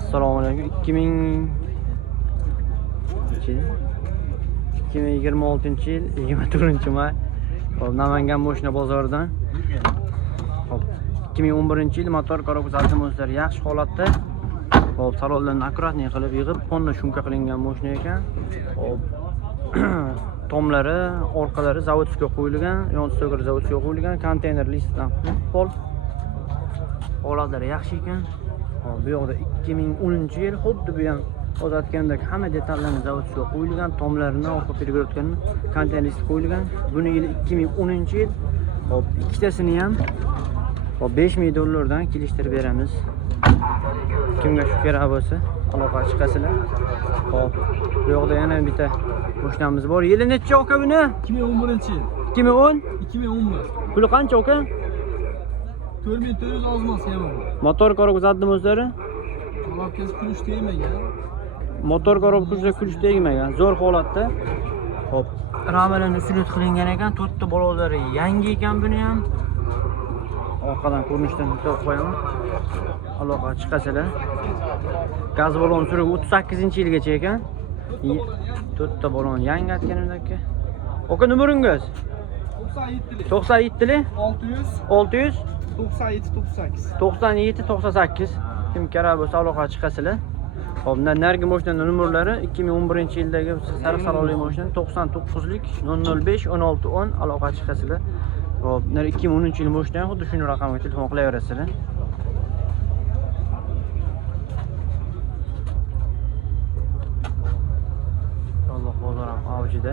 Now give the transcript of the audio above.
Assalomu alaykum. 2026-yil 24-may. Hop, Namangan moshina bozoridan. Hop, 2011-yil motor korpusi avtomobillar yaxshi holatda. Hop, salonlarni akkuratni qilib yig'ib, fonda shumka qilingan moshina ekan. Hop, tomlari, orqalari zavodga qo'yilgan, yon stoklar zavodga qo'yilgan, konteyner listdan pol. Holatlari yaxshi ekan. Hop, bu yoqda 2010-yil xuddi bu ham o'zatgandek hamma detallarni zavodga qo'yilgan, tomlarini orqa peregorodkani konteyner list qo'yilgan. Buni yili 2010-yil. Hop, ikkitasini ham hop $5000 kelishtirib beramiz. Kimga shu kerak bo'lsa, aloqa chiqasizlar. Hop, bu yoqda yana bitta mashinamiz bor. Yili necha aka buni? 2011-yil. 2010? 2011. Puli qancha aka? 4400 ozmas ham. Motor korpusi o'zlari? Kolobkasi kulish tegmagan. Motor korpusi kulish tegmagan, zo'r holatda. Hop, ramalarni usulot qilingan ekan, 4 ta balollari yangi ekan buni ham. Orqadan ko'rinishdan bitta qo'yaman. Aloqa chiqasizlar. Gaz balon suri 38-yilgacha ekan. 4 ta balon yangi atganimdaka. Aka numaringiz? 97 600 97 98. Kim kerak bo'lsa aloqa chiqasizlar. Hop, narigi mashinaning nomerlari 2011-yildagi sariq salonli mashina 99lik 005 16 10 aloqa chiqasizlar. Hop, 2010-yil mashina xuddi shuni raqamga telefon qilaverasizlar. Alloh bozor ham avjida.